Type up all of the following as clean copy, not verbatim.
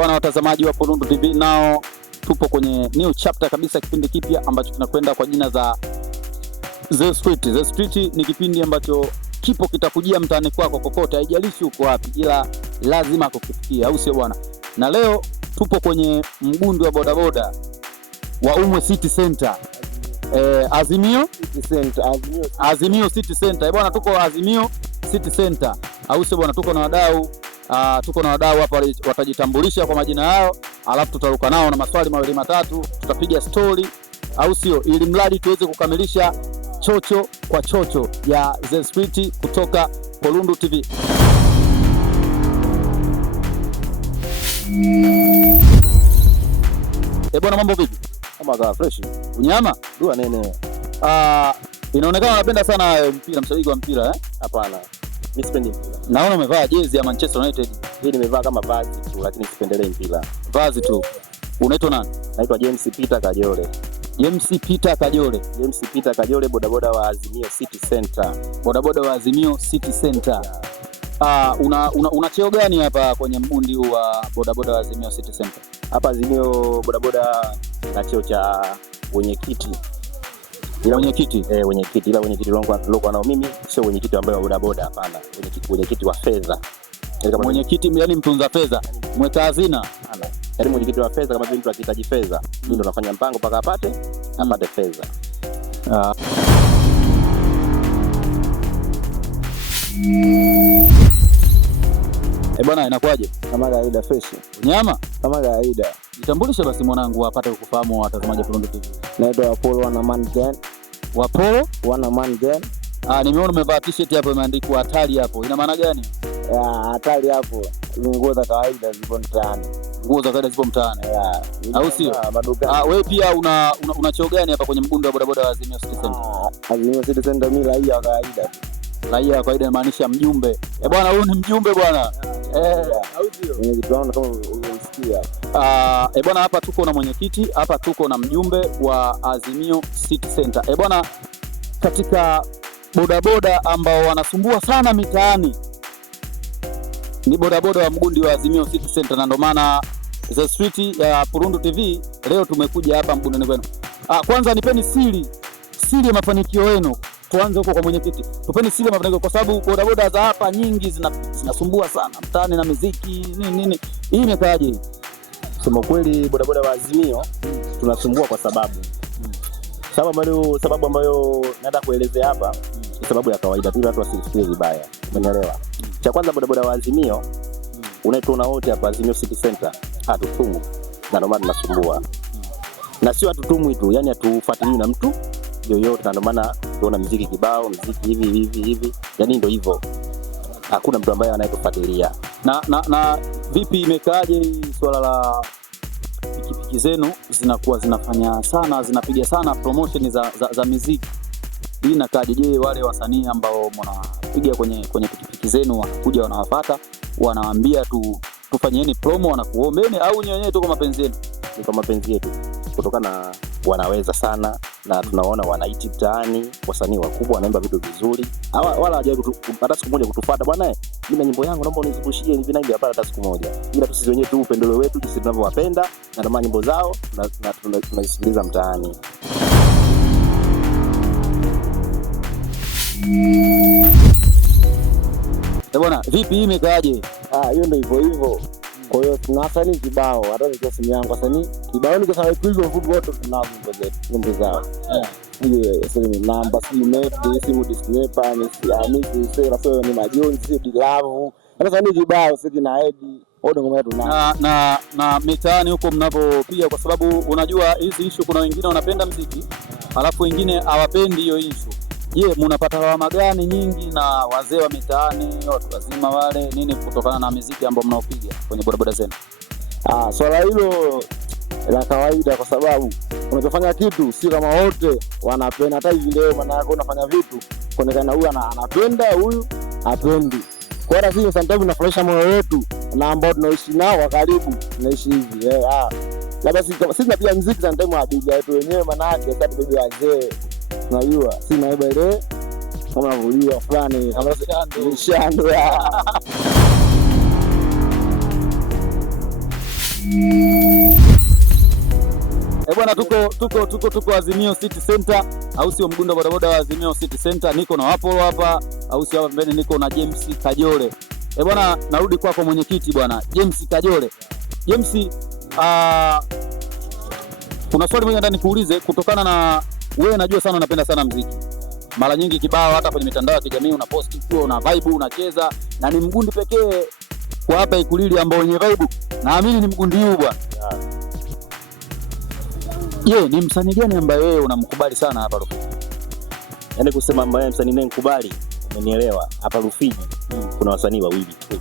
Bwana watazamaji wa Polundu TV, nao tupo kwenye new chapter kabisa, kipindi kipya ambacho kinakwenda kwa jina za The Street. The Street ni kipindi ambacho kipo kitakujia mtaani kwako kokote, haijalishi uko wapi, ila lazima kukufikia, au sio bwana? Na leo tupo kwenye mgundi wa bodaboda wa Umwe City Center. Azimio City Center. Azimio City Center. Bwana, tuko Azimio City Center, au sio bwana? Tuko na wadau hapa, watajitambulisha kwa majina yao, alafu tutaruka nao na maswali mawili matatu, tutapiga story, au sio, ili mradi tuweze kukamilisha chocho kwa chocho ya The Street kutoka Polundu TV. Bwana, mambo vipi? Kama za fresh. Unyama? Dua nene. Inaonekana unapenda sana mpira, mshabiki wa mpira eh? Hapana. Mimi sipendi mpira. Naona umevaa jezi ya Manchester United. Mimi nimevaa kama vazi tu, lakini sipendelee mpira. Vazi tu. Unaitwa nani? Naitwa James Peter Kajole. James Peter Kajole. James Peter Kajole, bodaboda wa Azimio City Center. Bodaboda wa Azimio City Center. Una cheo gani hapa kwenye mbundi wa bodaboda wa Azimio City Center? Hapa Azimio bodaboda na cheo cha mwenyekiti. Mwenyekiti? Mwenyekiti. Ila mwenyekiti wangu nao mimi sio mwenyekiti ambaye wa bodaboda, hapana. Mwenyekiti wa fedha. Mwenyekiti yani mtunza fedha, mweka hazina. Yaani mwenyekiti wa fedha, kama vile mtu akihitaji fedha, mimi ndo nafanya mpango mpaka apate fedha. Bwana, inakuaje? Kama kawaida fresh. Unyama? Kama kawaida. Jitambulishe basi mwanangu, wapate kukufahamu watazamaji wa Polundu TV. Naitwa Apollo One Man Gang. Apollo One Man Gang. Nimeona umevaa t-shirt hapo imeandikwa hatari hapo. Ina maana gani? Hatari hapo. Nguo za kawaida zipo mtaani. Nguo za kawaida zipo mtaani. Au sio? Wewe pia una cheo gani hapa kwenye mgundi wa bodaboda wa Azimio City Center? Azimio City Center mimi raia wa kawaida. Raia wa kawaida inamaanisha mjumbe. Bwana, huyu ni mjumbe bwana. Au sio? Ni kitu kama unasikia. Bwana, hapa tuko na mwenyekiti, hapa tuko na mjumbe wa Azimio City Center. Bwana, katika bodaboda ambao wanasumbua sana mitaani ni bodaboda wa mgundi wa Azimio City Center, na ndio maana The Street ya Polundu TV leo tumekuja hapa mgundini kwenu. Kwanza nipeni siri ya mafanikio yenu. Tuanze huko kwa mwenyekiti. Tupeni siri ya mafanikio, kwa sababu bodaboda za hapa nyingi zinasumbua sana mtaani na muziki nini. Hii imekaaje? Sema kweli, bodaboda wa Azimio tunasumbua kwa sababu sababu ambayo naenda kuelezea hapa ni sababu ya kawaida tu, watu wasisikie vibaya. Umeelewa? Cha kwanza, bodaboda wa Azimio unaitona wote hapa Azimio City Center hatutumu, na ndio maana tunasumbua. Na sio hatutumu tu, yani hatufuatilii na mtu yoyote, na ndio maana tunaona muziki kibao, muziki hivi, yani ndio hivyo. Hakuna mtu ambaye anayetufuatilia. Na vipi imekaaje swala la pikipiki zenu zinakuwa zinapiga sana promotion za muziki? Hii inakaaje? Je, wale wasanii ambao mnapiga kwenye pikipiki zenu wanakuja wanawafuata, wanawaambia tufanyeni promo, wanakuombeni, au ni wenyewe tu kwa mapenzi yenu? Ni kwa mapenzi yetu, kutokana wanaweza sana na tunaona wanaiti mtaani, wasanii wakubwa wanaimba vitu vizuri. Wala hajawahi hata siku moja kutufuata, bwana mimi na nyimbo yangu naomba unizukushie hivi na hivi, hapana hata siku moja. Ila tu sisi wenyewe tu upendeleo wetu, jinsi tunavyowapenda na ndio nyimbo zao na tunazisikiliza mtaani. Bwana, vipi hii imekaaje? Hiyo ndio hivyo. Kwa hiyo tunasani kibao, hata nikiwa simu yangu wasanii kibao ni kwa sababu hizo food wote tunao nyimbo zao. Hiyo sasa ni namba simu disnepa ni sera sio ni majonzi di love. Sasa ni kibao sisi na Edi wote ngoma yetu na mitaani huko mnapopiga, kwa sababu unajua hizi issue, kuna wengine wanapenda muziki alafu wengine hawapendi hiyo issue. Je, mnapata lawama gani nyingi na wazee wa mitaani, watu wazima wale nini, kutokana na muziki ambao mnaopiga kwenye bodaboda zenu? Swala hilo la kawaida, kwa sababu unachofanya kitu si kama wote wanapenda. Hata hivi leo maana yako unafanya vitu kuonekana huyu anapenda, huyu hapendi. Kwa hiyo sisi sometimes tunafurahisha moyo wetu na ambao tunaishi nao wa karibu, tunaishi hivi. Labda sisi tunapiga muziki sometimes hadithi yetu wenyewe, maana yake sasa tubibi wazee unajua si naiba ile kama unavyolia fulani kama shando. Bwana, tuko Azimio City Center, au sio? Mgunda bodaboda wa Azimio City Center. Niko na Apollo hapa, au sio? Hapa mbele niko na James Kajole. Bwana, narudi kwako mwenyekiti bwana James Kajole. James, kuna swali moja ndani kuulize, kutokana na wewe najua sana unapenda sana muziki. Mara nyingi kibao hata kwenye mitandao ya kijamii unapost ukiwa una vibe unacheza, na ni mgundi pekee kwa hapa Ikulili ambao wenye vibe. Naamini ni mgundi huu bwana. Ni msanii gani ambaye wewe unamkubali sana hapa Rufiji? Yaani kusema ambaye msanii naye mkubali, umenielewa? Hapa Rufiji kuna wasanii wawili tu.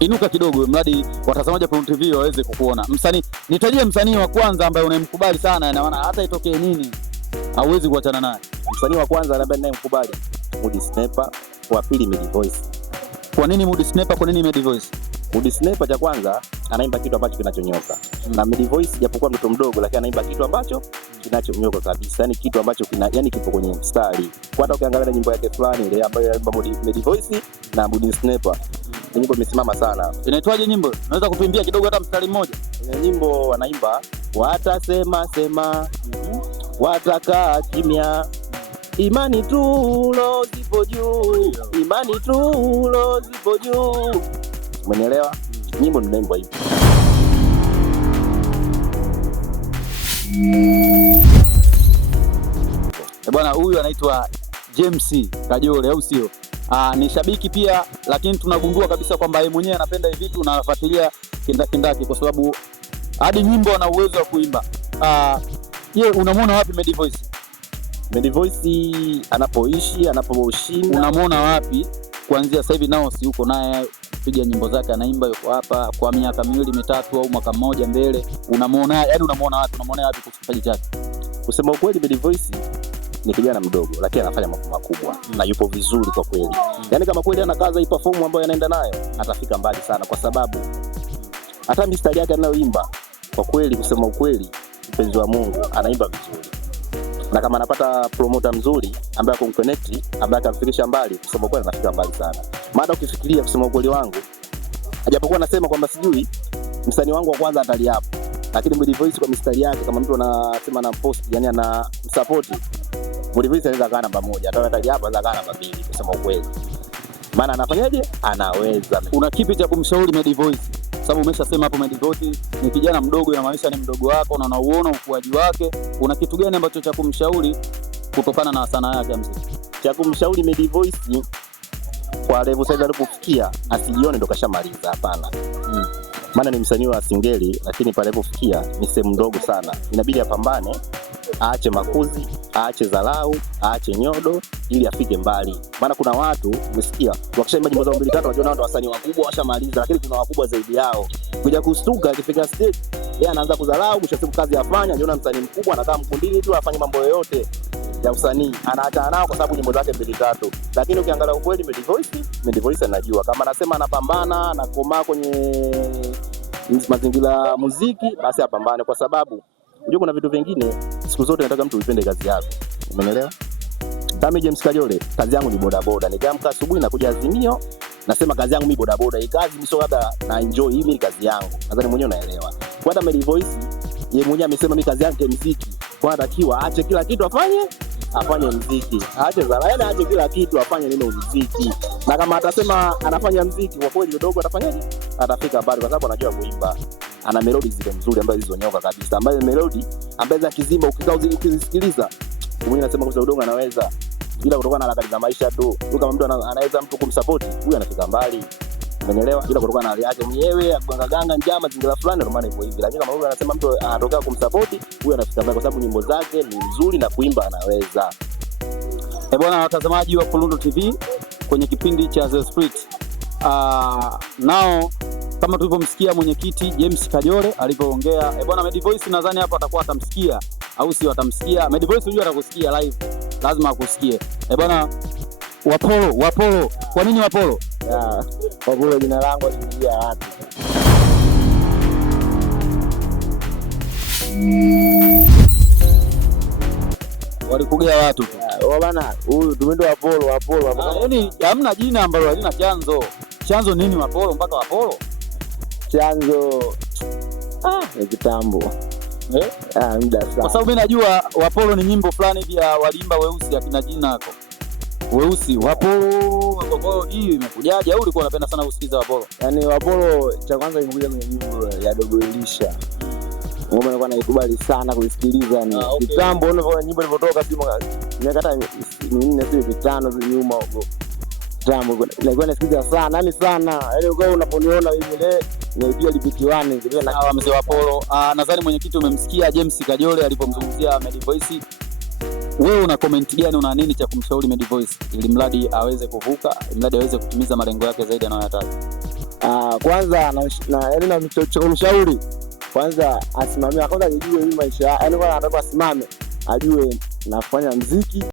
Inuka kidogo mradi watazamaji wa TV waweze kukuona. Msanii, nitajie msanii wa kwanza ambaye unamkubali sana, na maana hata itokee nini hauwezi kuachana naye. Msanii wa kwanza ambaye ninayemkubali Moody Sniper, wa pili Medi Voice. Kwa nini Moody Sniper, kwa nini Medi Voice? Moody Sniper cha kwanza anaimba kitu ambacho kinachonyoka. Na Medi Voice japokuwa mtoto mdogo lakini anaimba kitu ambacho kinachonyoka kabisa. Yaani kitu ambacho kipo kwenye mstari. Kwa hata ukiangalia nyimbo yake fulani ile ambayo anaimba Medi Voice na Moody Sniper, nyimbo imesimama sana. Inaitwaje nyimbo? Unaweza kutuimbia kidogo hata mstari mmoja? Nyimbo wanaimba watasema sema, watakaa kimya, imani tu lo zipo juu, imani tu lo zipo juu. Umenielewa? Nyimbo ninaimba hivi. Bwana, huyu anaitwa James Kajole, au sio? Ni shabiki pia, lakini tunagundua kabisa kwamba yeye mwenyewe anapenda hivi vitu na anafuatilia kindaki kwa sababu hadi nyimbo ana uwezo wa kuimba. Unamwona wapi Medi Voice? Medi Voice anapoishi, anaposhinda. Unamwona wapi kuanzia sasa hivi? Nao si uko naye kupiga nyimbo zake, anaimba, yuko hapa kwa miaka 2-3 au mwaka mmoja mbele. Unamwona, yaani unamwona wapi? Unamwona wapi kwa kipaji chake? Kusema ukweli, Medi Voice ni kijana mdogo lakini anafanya mambo makubwa na yupo vizuri kwa kweli. Yaani kama kweli anakaza hii perform ambayo anaenda nayo, atafika mbali sana, kwa sababu hata mistari yake anayoimba kwa kweli, kusema ukweli, mpenzi wa Mungu, anaimba vizuri. Na kama anapata promoter mzuri ambaye akumconnect, ambaye atamfikisha mbali, kusema ukweli anafika mbali sana. Maana ukifikiria, kusema ukweli wangu, ajapokuwa nasema kwamba sijui msanii wangu wa kwanza atali hapo, lakini Medi Voice kwa mistari yake, kama mtu anasema na post, yani ana support, Medi Voice anaweza kaa namba 1, hata atali hapo anaweza kaa namba 2, kusema ukweli. Maana anafanyaje? Anaweza. Una kipi cha kumshauri Medi Voice? Sababu umeshasema hapo Medi Voice ni kijana mdogo, inamaanisha ni mdogo wako na unauona ukuaji wake. Una kitu gani ambacho cha kumshauri kutokana na sanaa yake ya muziki? Cha kumshauri Medi Voice kwa level sasa alipofikia, asijione ndo kashamaliza, hapana. Maana ni msanii wa singeli, lakini pale alipofikia ni sehemu ndogo sana. Inabidi apambane, aache makuzi, aache dharau, aache nyodo ili afike mbali. Maana kuna watu umesikia wakishaimba nyimbo zao 2-3 wanajiona ndo wasanii wakubwa washamaliza, lakini kuna wakubwa zaidi yao. Kuja kustuka akifika stage, yeye anaanza kudharau, mwisho siku kazi afanya, anajiona msanii mkubwa, anakaa mkundini tu afanye mambo yote ya usanii, anaacha nao kwa sababu nyimbo zake 2-3. Lakini ukiangalia ukweli, Medi Voice anajua kama anasema anapambana, anakomaa kwenye mazingira muziki, basi apambane, kwa sababu unajua kuna vitu vingine siku zote nataka mtu uipende kazi yako. Umeelewa? Kama James Kajole, kazi yangu ni bodaboda. Nikiamka asubuhi na kuja Azimio, nasema kazi yangu mimi bodaboda. Hii kazi mimi sio labda na enjoy, hii ni kazi yangu. Nadhani mwenyewe unaelewa. Kwa hata Medi Voice yeye mwenyewe amesema mimi kazi yake muziki. Kwa anatakiwa aache kila kitu afanye muziki. Aache zalana, aache kila kitu afanye neno muziki. Na kama atasema anafanya muziki, kwa kweli kidogo atafanyaje? Atafika mbali, kwa sababu anajua kuimba. Ana melody zile nzuri ambazo zilizonyoka kabisa, ambazo melody ambazo akizimba ukikaa ukizisikiliza mwenyewe anasema kwa udongo anaweza, ila kutokana na harakati za maisha tu. Kama mtu anaweza mtu kumsupport, huyu anafika mbali. Umeelewa? Ila kutokana na hali yake mwenyewe ganga njama zingira fulani, ndio maana hivyo hivi. Lakini kama huyu anasema mtu anatokea kumsupport, huyu anafika mbali kwa sababu nyimbo zake ni nzuri na kuimba anaweza. Bwana watazamaji wa Kulundu TV kwenye kipindi cha The Street. Nao kama tulivyomsikia mwenyekiti James Kajole alipoongea, bwana Medi Voice nadhani hapo atakuwa atamsikia, au si watamsikia. Medi Voice unajua atakusikia live, lazima akusikie. Bwana Wapolo. Kwa nini Wapolo? Wapolo jina langu lilijia wapi? Walikugea watu. Bwana huyu tumeenda Wapolo. Yaani hamna jina ambalo halina chanzo. Chanzo nini Wapolo mpaka Wapolo? Chanzo Ni kitambo. Muda sana. Kwa sababu mimi najua Wapolo ni nyimbo fulani hivi waliimba Weusi akina jina yako. Weusi, Wapolo hii imekujaje au ulikuwa unapenda sana kusikiza Wapolo? Yaani Wapolo cha kwanza imekuja kwenye nyimbo ya Dogo Elisha. Ngoma nilikuwa naikubali sana kuisikiliza ni kitambo, unaona nyimbo ilipotoka miaka 4 5 nyuma huko. Kitambo nilikuwa nasikiliza sana, yani sana. Yaani wewe unaponiona hivi ni pia lipitiwane vile na mzee Wapolo. Nadhani mwenyekiti umemsikia James Kajole alipomzungumzia Medivoice. Wewe una comment gani, una nini cha kumshauri Medivoice ili mradi aweze kuvuka, mradi aweze kutimiza malengo yake zaidi anayotaka? Kwanza na mshauri kwanza asimamie, kwanza ajue hii maisha, yaani kwanza anataka asimame ajue nafanya muziki.